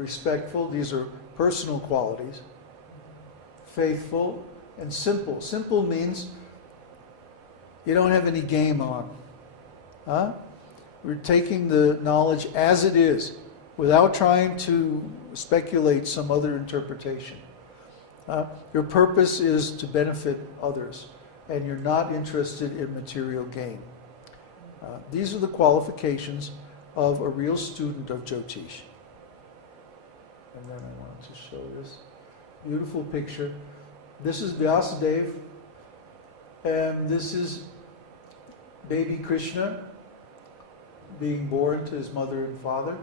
respectful, these are personal qualities, faithful, and simple. Simple means you don't have any game on. Huh? We're taking the knowledge as it is, without trying to speculate some other interpretation. Your purpose is to benefit others, and you're not interested in material gain. These are the qualifications of a real student of Jyotish. And then I want to show this beautiful picture. This is Vyasadeva, and this is baby Krishna being born to his mother and father.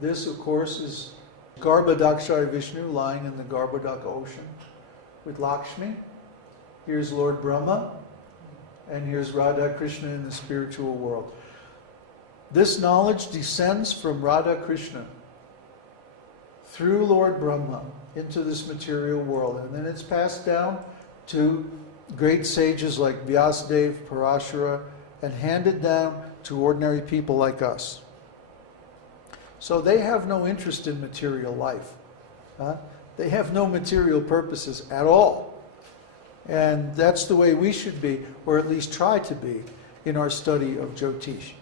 This, of course, is Garbhodakshaya Vishnu lying in the Garbhodak ocean with Lakshmi. Here's Lord Brahma, and here's Radha Krishna in the spiritual world. This knowledge descends from Radha Krishna through Lord Brahma into this material world, and then it's passed down to great sages like Vyasadeva, Parāṣara, and handed down to ordinary people like us. So they have no interest in material life. They have no material purposes at all. And that's the way we should be, or at least try to be, in our study of Jyotish.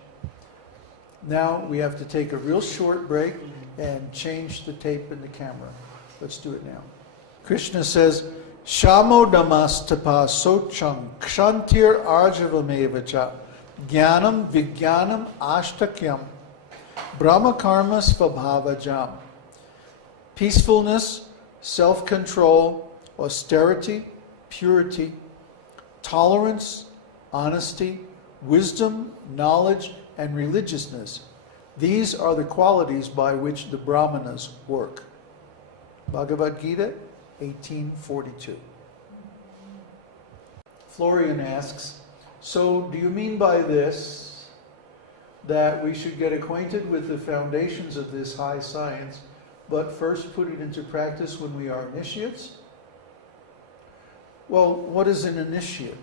Now we have to take a real short break and change the tape and the camera. Let's do it now. Krishna says, Shamo damastapa sochang kshantir arjavamevacha jnanam vijnanam ashtakyam brahma karma svabhavajam. Peacefulness, self-control, austerity, purity, tolerance, honesty, wisdom, knowledge, and religiousness. These are the qualities by which the Brahmanas work. Bhagavad Gita, 1842. Florian asks, so do you mean by this that we should get acquainted with the foundations of this high science, but first put it into practice when we are initiates? Well, what is an initiate?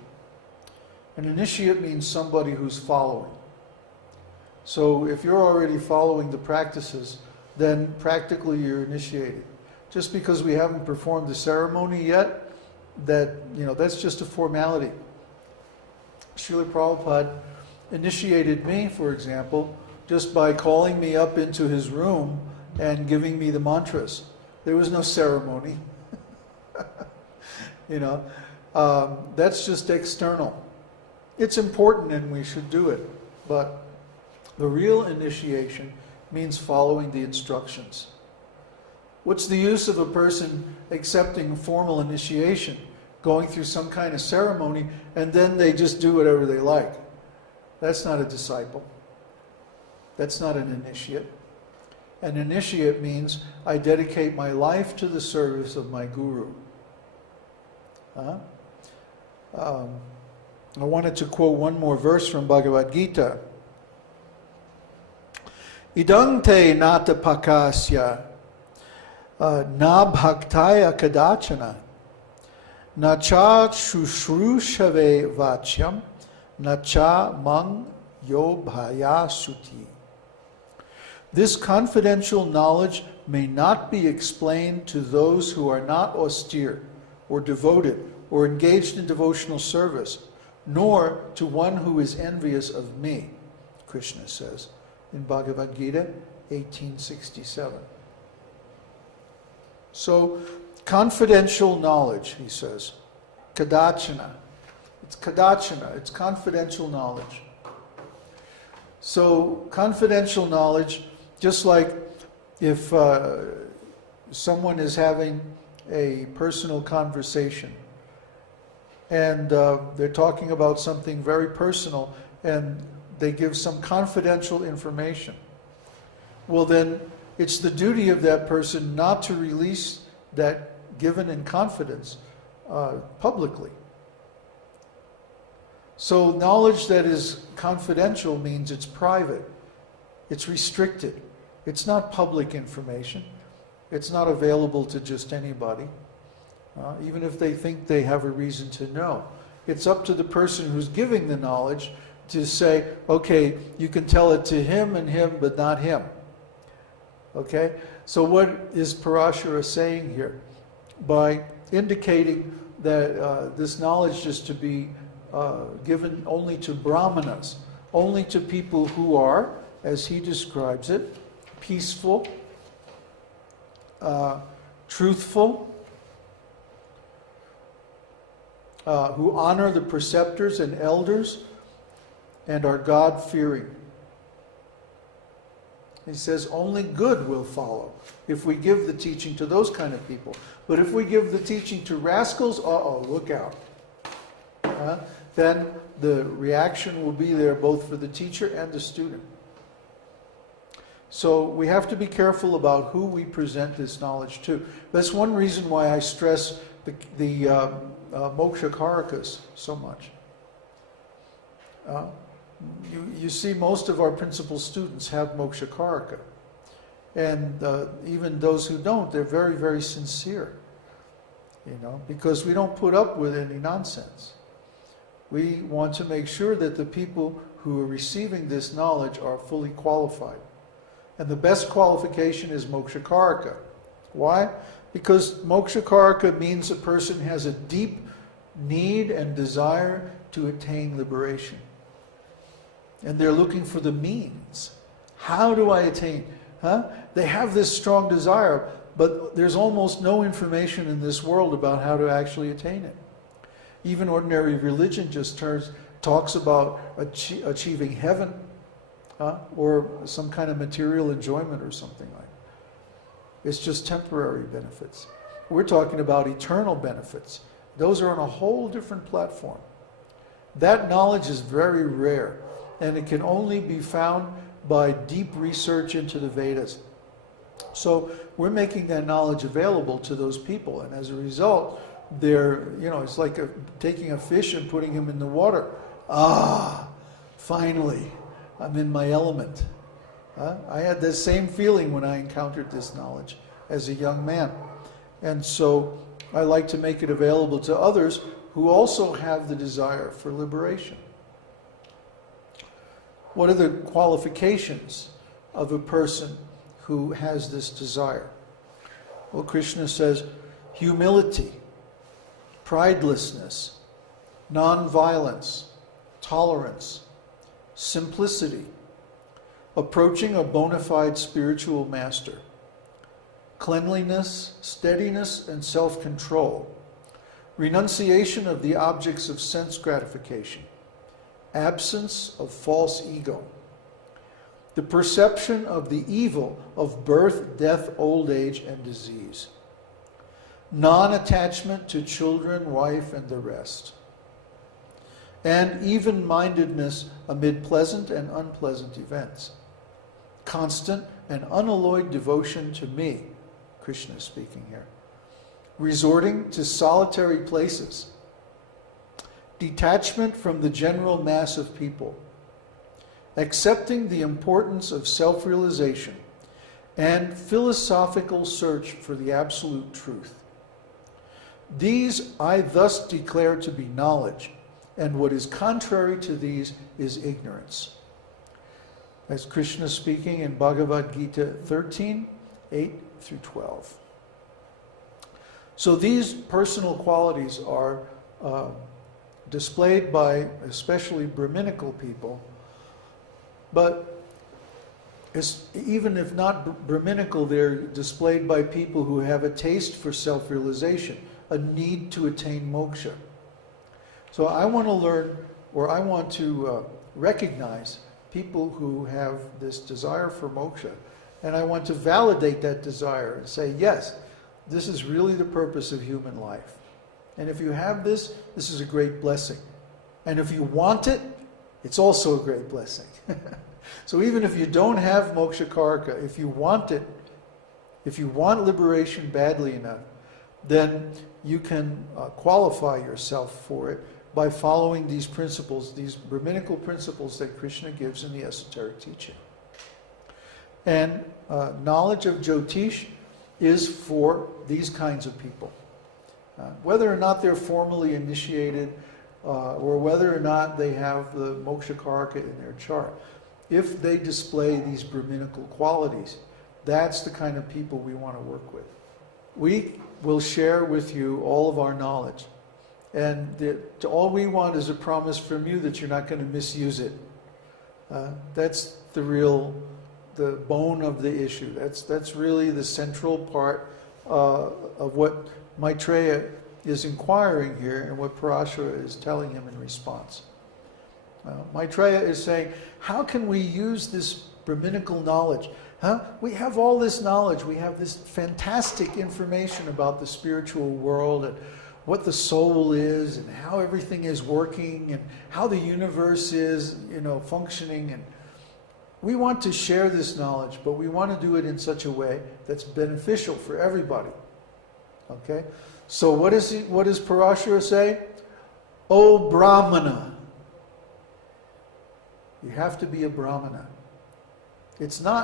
An initiate means somebody who's following. So if you're already following the practices, then practically you're initiated. Just because we haven't performed the ceremony yet, that's just a formality. Srila Prabhupada initiated me, for example, just by calling me up into his room and giving me the mantras. There was no ceremony. That's just external. It's important and we should do it, but the real initiation means following the instructions. What's the use of a person accepting formal initiation, going through some kind of ceremony, and then they just do whatever they like? That's not a disciple. That's not an initiate. An initiate means I dedicate my life to the service of my guru. I wanted to quote one more verse from Bhagavad Gita. Idang te nata pakasya na bhaktaya kadachana na cha shushrushave vachyam na cha mang yobhaya suti. This confidential knowledge may not be explained to those who are not austere or devoted or engaged in devotional service, nor to one who is envious of me, Krishna says in Bhagavad Gita 1867. So, confidential knowledge, he says, kadachana. It's confidential knowledge. So, confidential knowledge, just like if someone is having a personal conversation and they're talking about something very personal and they give some confidential information. Well then, it's the duty of that person not to release that given in confidence publicly. So knowledge that is confidential means it's private, it's restricted, it's not public information, it's not available to just anybody, even if they think they have a reason to know. It's up to the person who's giving the knowledge to say, okay, you can tell it to him and him, but not him. Okay? So what is Parāṣara saying here? By indicating that this knowledge is to be given only to brahmanas, only to people who are, as he describes it, peaceful, truthful, who honor the preceptors and elders, and are God-fearing. He says only good will follow if we give the teaching to those kind of people. But if we give the teaching to rascals, look out. Then the reaction will be there both for the teacher and the student. So we have to be careful about who we present this knowledge to. That's one reason why I stress the moksha karakas so much. You see, most of our principal students have moksha karaka. And even those who don't, they're very, very sincere. Because we don't put up with any nonsense. We want to make sure that the people who are receiving this knowledge are fully qualified. And the best qualification is moksha karaka. Why? Because moksha karaka means a person has a deep need and desire to attain liberation. And they're looking for the means. How do I attain? They have this strong desire, but there's almost no information in this world about how to actually attain it. Even ordinary religion just talks about achieving heaven, or some kind of material enjoyment or something like that. It's just temporary benefits. We're talking about eternal benefits. Those are on a whole different platform. That knowledge is very rare, and it can only be found by deep research into the Vedas. So we're making that knowledge available to those people, and as a result, it's like taking a fish and putting him in the water. Finally, I'm in my element. I had the same feeling when I encountered this knowledge as a young man. And so I like to make it available to others who also have the desire for liberation. What are the qualifications of a person who has this desire? Well, Krishna says humility, pridelessness, non-violence, tolerance, simplicity, approaching a bona fide spiritual master, cleanliness, steadiness, and self-control, renunciation of the objects of sense gratification, absence of false ego, the perception of the evil of birth, death, old age, and disease, non-attachment to children, wife, and the rest, and even-mindedness amid pleasant and unpleasant events, constant and unalloyed devotion to me, Krishna is speaking here, resorting to solitary places, detachment from the general mass of people, accepting the importance of self-realization, and philosophical search for the absolute truth. These I thus declare to be knowledge, and what is contrary to these is ignorance. As Krishna is speaking in Bhagavad Gita 13, 8 through 12. So these personal qualities are displayed by especially Brahminical people, but even if not Brahminical, they're displayed by people who have a taste for self-realization, a need to attain moksha. So I want to learn, or I want to recognize people who have this desire for moksha, and I want to validate that desire and say, yes, this is really the purpose of human life. And if you have this, this is a great blessing. And if you want it, it's also a great blessing. So even if you don't have moksha karaka, if you want it, if you want liberation badly enough, then you can qualify yourself for it by following these principles, these Brahminical principles that Krishna gives in the esoteric teaching. And knowledge of Jyotish is for these kinds of people. Whether or not they're formally initiated, or whether or not they have the moksha karaka in their chart, if they display these Brahminical qualities, That's the kind of people we want to work with. We will share with you all of our knowledge. And all we want is a promise from you that you're not going to misuse it. That's the bone of the issue. That's really the central part of what Maitreya is inquiring here and what Parāṣara is telling him in response. Maitreya is saying, how can we use this Brahminical knowledge? We have all this knowledge. We have this fantastic information about the spiritual world and what the soul is and how everything is working and how the universe is, functioning. And we want to share this knowledge, but we want to do it in such a way that's beneficial for everybody. Okay? So what does Parāṣara say? O Brahmana. You have to be a Brahmana. It's not